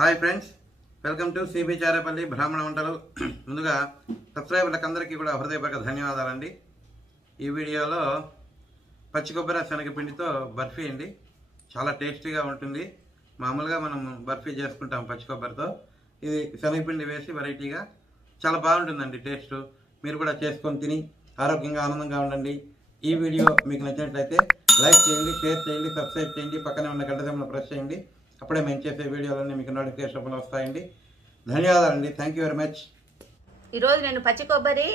Hi friends, welcome to cbcharepalli బ్రాహ్మణవంటలు. ముందుగా సబ్స్క్రైబర్లకు అందరికీ కూడా హృదయపూర్వక ధన్యవాదాలండి. ఈ వీడియోలో పచ్చికొబ్బరి శనగపిండితో బర్ఫీ అండి. చాలా టేస్టీగా ఉంటుంది. మామూలుగా మనం బర్ఫీ చేసుకుంటాం పచ్చికొబ్బరితో. ఇది శనగపిండి వేసి వెరైటీగా చాలా బాగుంటుందండి టేస్ట్. మీరు కూడా చేసుకొని తిని ఆరోగ్యంగా ఆనందంగా ఉండండి. ఈ వీడియో మీకు నచ్చినట్లయితే లైక్ చేయండి, షేర్ చేయండి, సబ్స్క్రైబ్ చేయండి, పక్కనే ఉన్న గంట సింబల్ ప్రెస్ చేయండి. అప్పుడే మేము చేసే వీడియోలన్నీ మీకు నోటిఫికేషన్ వస్తాయండి. ధన్యవాదాలండి. Thank you very much. ఈరోజు నేను పచ్చి కొబ్బరి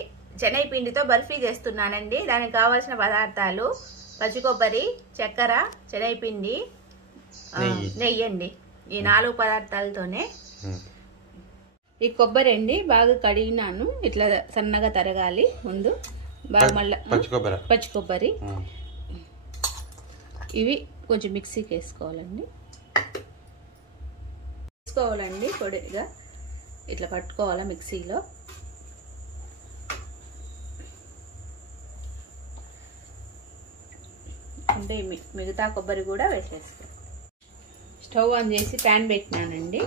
శనగపిండితో బర్ఫీ చేస్తున్నానండి. దానికి కావాల్సిన పదార్థాలు పచ్చి కొబ్బరి, చక్కెర, శనగపిండి, నెయ్యి అండి. ఈ 4 పదార్థాలతోనే ఈ కొబ్బరి అండి బాగా కడిగినాను. ఇట్లా సన్నగా తరగాలి ముందు. బాగా మళ్ళీ పచ్చి కొబ్బరి ఇవి కొంచెం మిక్సీకి వేసుకోవాలండి. పొడిగా ఇట్లా పట్టుకోవాలా మిక్సీలో. అంటే మిగతా కొబ్బరి కూడా వేసేసుకో. స్టవ్ ఆన్ చేసి ప్యాన్ పెట్టినానండి.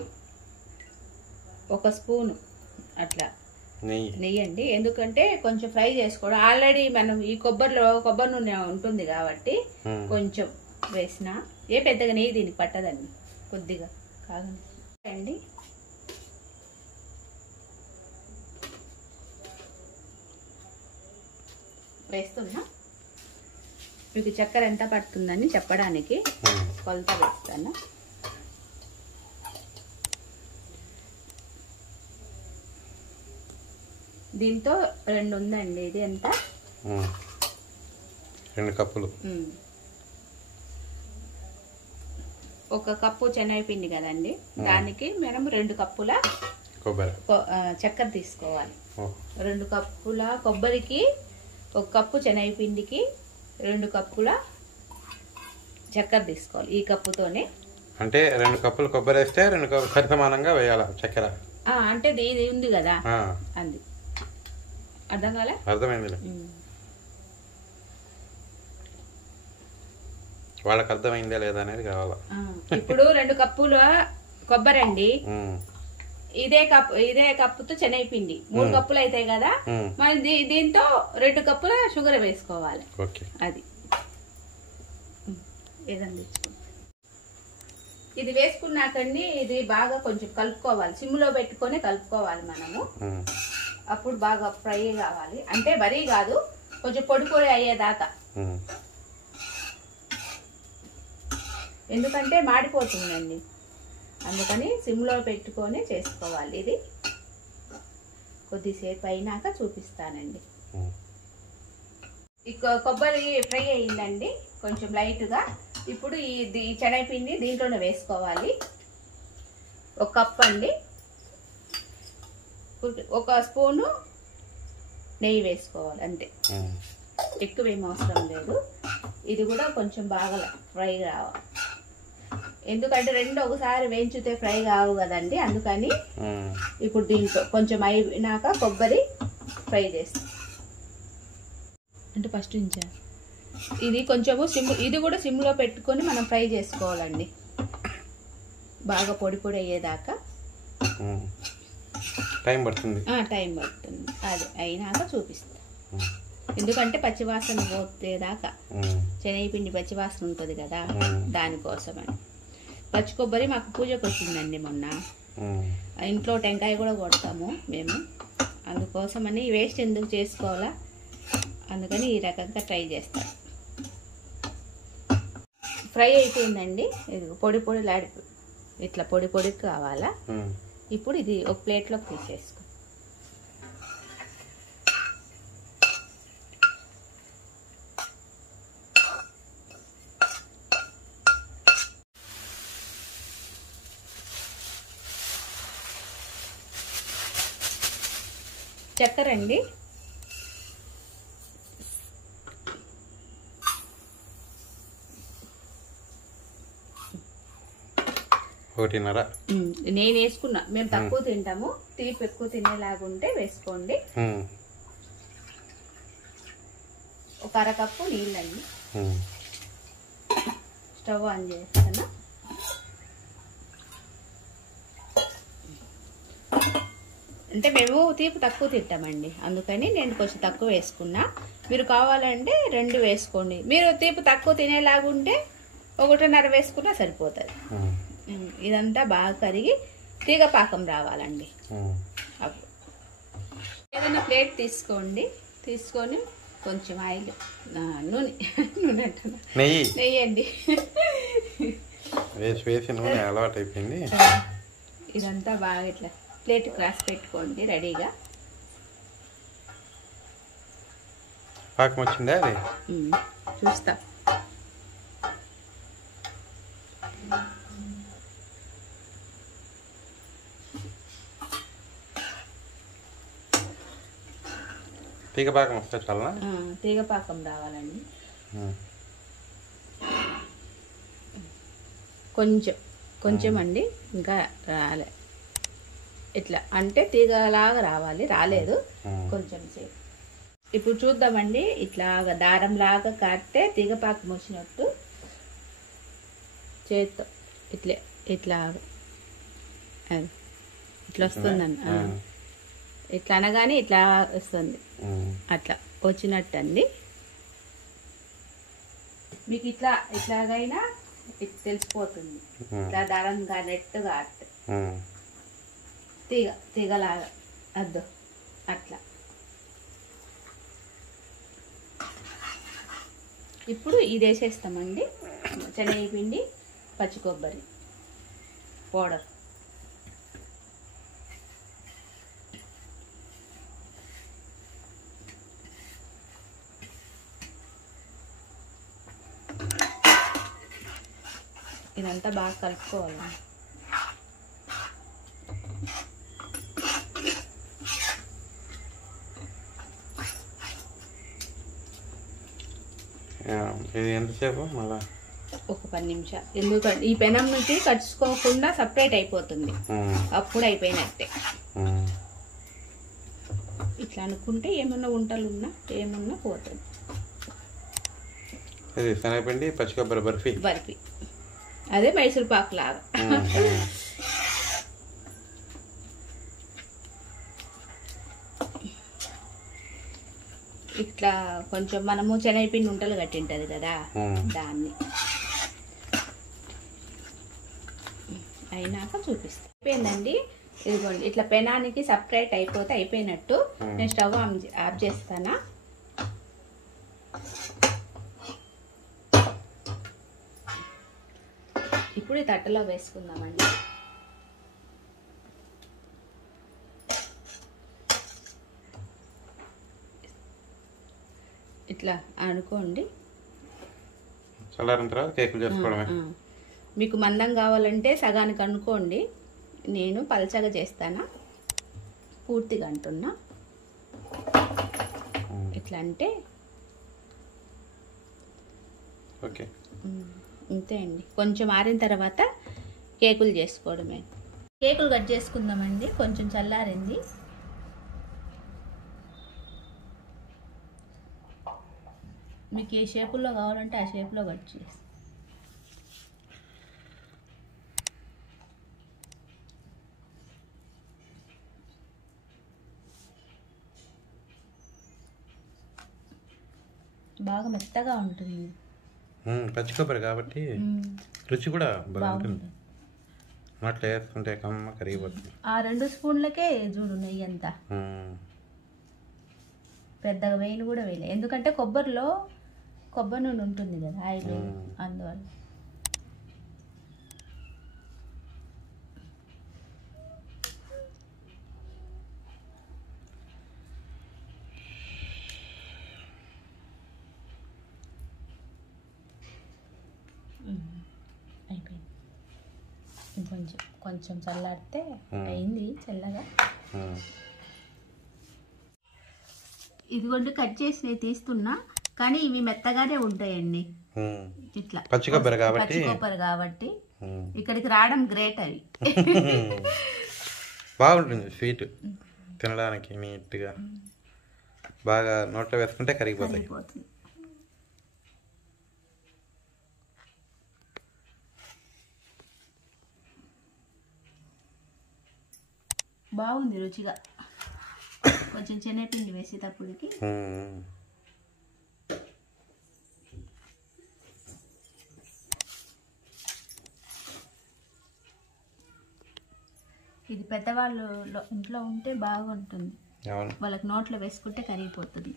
1 స్పూను అట్లా నెయ్యి అండి. ఎందుకంటే కొంచెం ఫ్రై చేసుకోవడం. ఆల్రెడీ మనం ఈ కొబ్బరిలో కొబ్బరి నూనె ఉంటుంది కాబట్టి కొంచెం వేసిన పెద్దగా నెయ్యి దీనికి పట్టదండి. కొద్దిగా కాగండి అండి. వేస్తున్నా. మీకు చక్కెర ఎంత పడుతుందని చెప్పడానికి కొలత వేస్తాను. దీంతో 2 ఉందండి. ఇది ఎంత? 2 కప్పులు. 1 కప్పు శనగపిండి కదండి, దానికి మనం 2 కప్పుల చక్కెర తీసుకోవాలి. 2 కప్పుల కొబ్బరికి 1 కప్పు శనగపిండికి 2 కప్పుల చక్కెర తీసుకోవాలి. ఈ కప్పుతోనే అంటే 2 కప్పులు కొబ్బరి వేస్తే 2 కప్పులు సరిసమానంగా వేయాలి చక్కెర. అంటే ఇది ఉంది కదా అంది. అర్థం కాలే? అర్థమైంది. వాళ్ళకి అర్థమైందా లేదా అనేది కావాలా. ఇప్పుడు 2 కప్పుల కొబ్బరి అండి. ఇదే కప్పుతో శనగపిండి 3 కప్పులు అవుతాయి కదా. మరి దీంతో 2 కప్పుల షుగర్ వేసుకోవాలి. అది ఏదండి. ఇది వేసుకున్నాకండి ఇది బాగా కొంచెం కలుపుకోవాలి. సిమ్లో పెట్టుకొని కలుపుకోవాలి మనము. అప్పుడు బాగా ఫ్రై కావాలి. అంటే మరీ కాదు, కొంచెం పొడి పొడి అయ్యేదాకా. ఎందుకంటే మాడిపోతుందండి, అందుకని సిమ్లో పెట్టుకొని చేసుకోవాలి. ఇది కొద్దిసేపు అయినాక చూపిస్తానండి. ఈ కొబ్బరి ఫ్రై అయిందండి కొంచెం లైట్గా. ఇప్పుడు ఈ శనగపిండి దీంట్లోనే వేసుకోవాలి. 1 కప్ అండి. 1 స్పూను నెయ్యి వేసుకోవాలి అంతే. ఎక్కువ ఏం అవసరం లేదు. ఇది కూడా కొంచెం బాగా ఫ్రై కావాలి. ఎందుకంటే 2 ఒకసారి వేయించితే ఫ్రై కావు కదండి. అందుకని ఇప్పుడు దీంట్లో కొంచెం అయినాక కొబ్బరి ఫ్రై చేస్తాం. అంటే ఫస్ట్ నుంచా ఇది కొంచెము ఇది కూడా సిమ్లో పెట్టుకొని మనం ఫ్రై చేసుకోవాలండి బాగా పొడి పొడి అయ్యేదాకా. టైం పడుతుంది. అది అయినాక చూపిస్తా. ఎందుకంటే పచ్చివాసన పోతేదాకా శనగపిండి పచ్చివాసన ఉంటుంది కదా, దానికోసమని. పచ్చి కొబ్బరి మాకు పూజకు వచ్చిందండి మొన్న. ఇంట్లో టెంకాయ కూడా కొడతాము మేము. అందుకోసమని వేస్ట్ ఎందుకు చేసుకోవాలా, అందుకని ఈ రకంగా ట్రై చేస్తాం. ఫ్రై అయిపోయిందండి. ఇది పొడి పొడి ఇట్లా పొడి పొడి కావాలా. ఇప్పుడు ఇది ఒక ప్లేట్లోకి తీసేసుకో. చక్కెర అండి 1.5. నేను వేసుకున్నా. మేము తక్కువ తింటాము, తీపి ఎక్కువ తినేలాగుంటే వేసుకోండి. 1/2 కప్పు నీళ్ళండి. స్టవ్ ఆన్ చేస్తాను. అంటే మేము తీపి తక్కువ తింటామండి, అందుకని నేను కొంచెం తక్కువ వేసుకున్నా. మీరు కావాలంటే 2 వేసుకోండి. మీరు తీపి తక్కువ తినేలాగుంటే 1.5 వేసుకున్నా సరిపోతుంది. ఇదంతా బాగా కరిగి తీగ పాకం రావాలండి. అప్పుడు ఏదైనా ప్లేట్ తీసుకోండి, తీసుకొని కొంచెం ఆయిల్, నూనె నెయ్యి అండి వేసి నూనె అలవాటు అయిపోయింది. ఇదంతా బాగా ఇట్లా ప్లేట్ క్రాస్ పెట్టుకోండి రెడీగా. పాకం వచ్చిందా? అది చూస్తా. తీగ పాకం వస్తే చాలా తీగ పాకం రావాలండి. కొంచెం అండి, ఇంకా రాలే. ఇట్లా అంటే తీగలాగా రావాలి, రాలేదు. కొంచెం సేపు ఇప్పుడు చూద్దామండి. ఇట్లాగా దారంలాగా కాస్తే తీగ పాకం వచ్చినట్టు చేత్తో ఇట్లా వస్తుందండి. ఇట్లా అనగానే ఇట్లా వస్తుంది, అట్లా వచ్చినట్టు అండి. మీకు ఇట్లాగైనా తెలిసిపోతుంది. ఇట్లా దారంగా నెట్టుగా తీగలాగా అద్దు అట్లా. ఇప్పుడు ఇది వేసేస్తామండి, శనగపిండి, పచ్చికొబ్బరి పౌడర్. ఇదంతా బాగా కలుపుకోవాలి. ఇది ఎంతసేపు? మళ్ళా ఒక 10 నిమిషాలు. ఎందుకంటే ఈ పెనం నుంచి కలుసుకోకుండా సపరేట్ అయిపోతుంది, అప్పుడు అయిపోయినట్టే. ఇట్లా అనుకుంటే ఏమన్నా వంటలు ఉన్నా ఏమన్నా పోతుంది. ఇది శనగపిండి, పచ్చికొబ్బరి బర్ఫీ. అదే మైసూర్ పాక్ లాగా. ఇట్లా కొంచెం మనము శనగపిండి ఉంటలు కట్టింటది కదా, దాన్ని అయినాక చూపిస్తా. అయిపోయిందండి. ఇదిగోండి, ఇట్లా పెనానికి సపరేట్ అయిపోతే అయిపోయినట్టు. నేను స్టవ్ ఆఫ్ చేస్తానా. ఇప్పుడు ఈ తట్టలో వేసుకుందామండి. ఇట్లా అనుకోండి. చల్లారిన తర్వాత కేకులు చేసుకోవడమే. మీకు మందం కావాలంటే సగానికి అనుకోండి, నేను పలచగా చేస్తానా, పూర్తిగా అంటున్నా. ఇట్లా అంటే ఓకే, అంతే అండి. కొంచెం ఆరిన తర్వాత కేకులు చేసుకోవడమే. కేకులు కట్ చేసుకుందామండి. కొంచెం చల్లారింది. మీకు ఏ షేపుల్లో కావాలంటే ఆ షేప్లో కట్ చేసి. బాగా మెత్తగా ఉంటుంది. పచ్చి కొబ్బరి కాబట్టి రుచి కూడా బాగుంటుంది. అట్లా వేసుకుంటే కమ్మ కరిగిపోతుంది. ఆ 2 స్పూన్లకే చూడు నెయ్యి అంతా. పెద్దగా వేయలు కూడా వేయలే, ఎందుకంటే కొబ్బరిలో కొబ్బరి నూనె ఉంటుంది కదా, ఆయిల్, అందువల్ల. అయిపోయింది. కొంచెం చల్లారితే అయింది చల్లగా. ఇదిగోండి, కట్ చేసి తీస్తున్నా, కానీ ఇవి మెత్తగానే ఉంటాయండి. ఇట్లా పచ్చి కొబ్బరి కాబట్టి ఇక్కడికి రావడం గ్రేట్. అవి బాగుంటుంది, స్వీట్ తినడానికి నీట్గా. బాగా నోట్లో వేసుకుంటే కరిగిపోతాయి. బాగుంది రుచిగా. కొంచెం శనగపిండి వేసేటప్పటికి ఇది పెద్దవాళ్ళు ఇంట్లో ఉంటే బాగుంటుంది, వాళ్ళకి నోట్లో వేసుకుంటే కరిగిపోతుంది.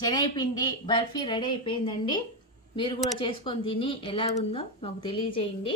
శనగపిండి బర్ఫీ రెడీ అయిపోయిందండి. మీరు కూడా చేసుకొని తిని ఎలాగుందో మాకు తెలియజేయండి.